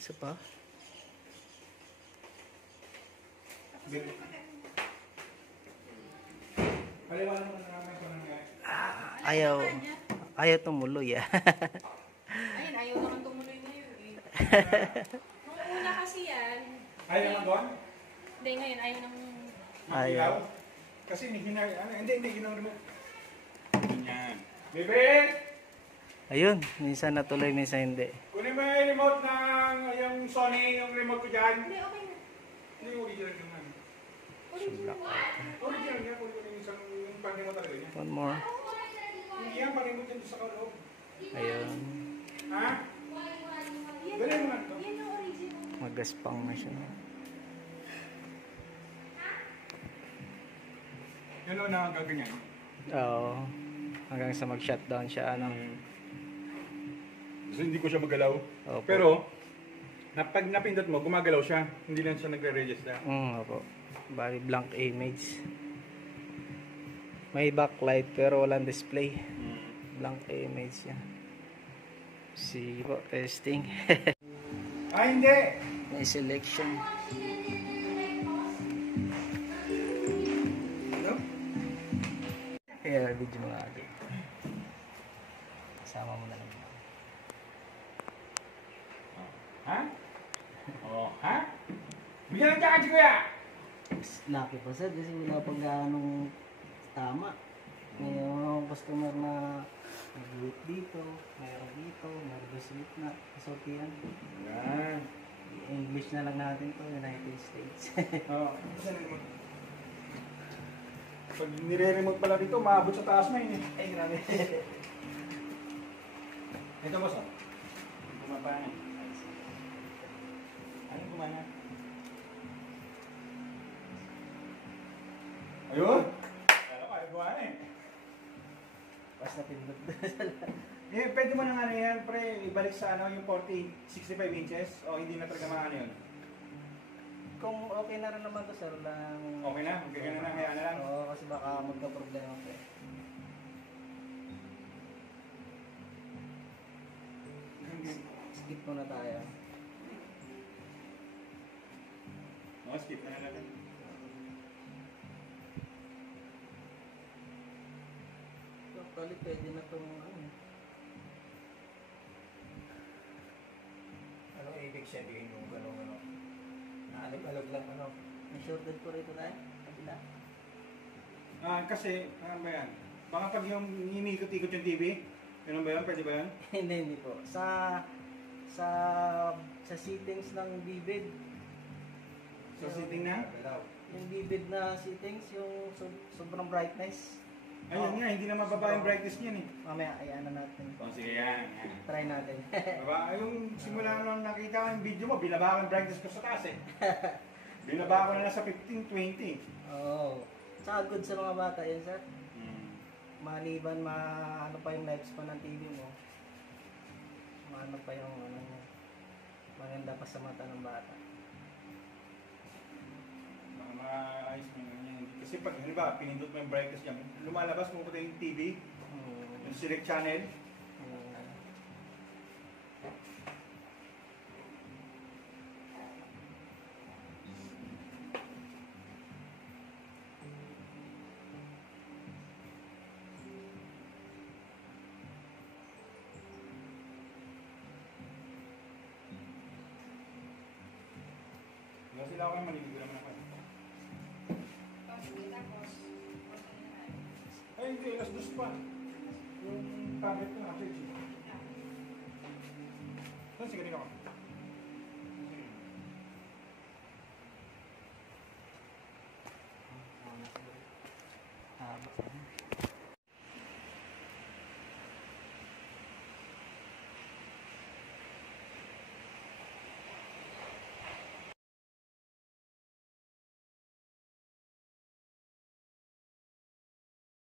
Isa pa? Ayaw. Ayaw tumuloy ah. Ayun, ayaw naman tumuloy ngayon eh. Nung una kasi yan. Ayaw naman doon? Hindi, ngayon ayaw nang... Ayaw? Kasi hindi, ginawa mo. Ganyan. Bebe! Ayun, minsan natuloy, minsan hindi. Kunin mo yung remote ng yung Sony, yung remote ko dyan. Hindi, okay na. Hindi, original naman. Original. Original nga, kunin ko yung isang yung pang-remote talaga niya. One more. Hindi yan, pang-remote yan sa kaloob. Ayun. Ha? Dali mo lang to. Yan yung original. Magaspang na siya. Yan o na gaganyan. Oo. Hanggang sa mag-shutdown siya. Ano. So, hindi ko siya magalaw. Opo. Pero, pag napindot mo, gumagalaw siya. Hindi lang siya nagre-register. Opo. Bali blank image. May backlight pero walang display. Blank image siya. Sige po, testing. Ah, hindi! May selection. Ano? Kaya video mga agad. Kasama mo na lang. Ha? Oh, ha? Bigyan ng charge, kuya! Lucky pa sir kasi wala pang ganong tama. Mayroong customer na nag-wait dito, mayroon dito, mayroon sa gitna, kasortihan. Yan. English na lang natin to, United States. Oo. Saan na naman? Pag nire-remote pala dito, maabot sa taas na yun eh. Ay, grabe. Ito boss, oh. Bumaba na. Ano gumana? Ayun! Kala ko, ayaw gumana eh. Basta pindot. Eh, pwede mo na nga yan, pre, ibalik sa ano, yung 65 inches, o hindi na talaga maano yun. Kung okay na rin naman to sir lang. Okay na? Gagana na, kaya na lang. Oo, kasi baka magka-problema pa eh. Skip muna tayo. Oo, skip na natin. Actually, pwede na itong ano. Anong ibig sabihin yung gano'n-gano? Naalip-alog lang ano? May shorted po rito tayo. Kabila. Kasi, ano ba yan? Baka pag yung inikot-ikot yung TV, ganun ba yun? Pwede ba yun? Hindi po. Sa settings ng bibid. So, sitting na? Yung bibid na settings, yung sobrang brightness. Ayun nga, hindi na mababa yung brightness niyan eh. Mamaya, ayan na natin. O, sige yan. Try natin. Baba, yung simula nung nakita ko yung video mo, binaba ko yung brightness ko sa taas eh. Binaba ko na nasa 15, 20. Oo. Tsaka good sa mga bata yan, sir. Hmm. Ano pa yung lifespan ng TV mo. Ano pa yung maganda pa sa mata ng bata. Mga maayos mo yun. Kasi pag, halimbawa, pinindot mo yung brightness niya, lumalabas mo ko yung TV, yung select channel. Kasi sila ako yung maliligo naman ako. Ay, hindi. Alas dos pa. Yung tablet ko na. Saan sige rin ako? Haba.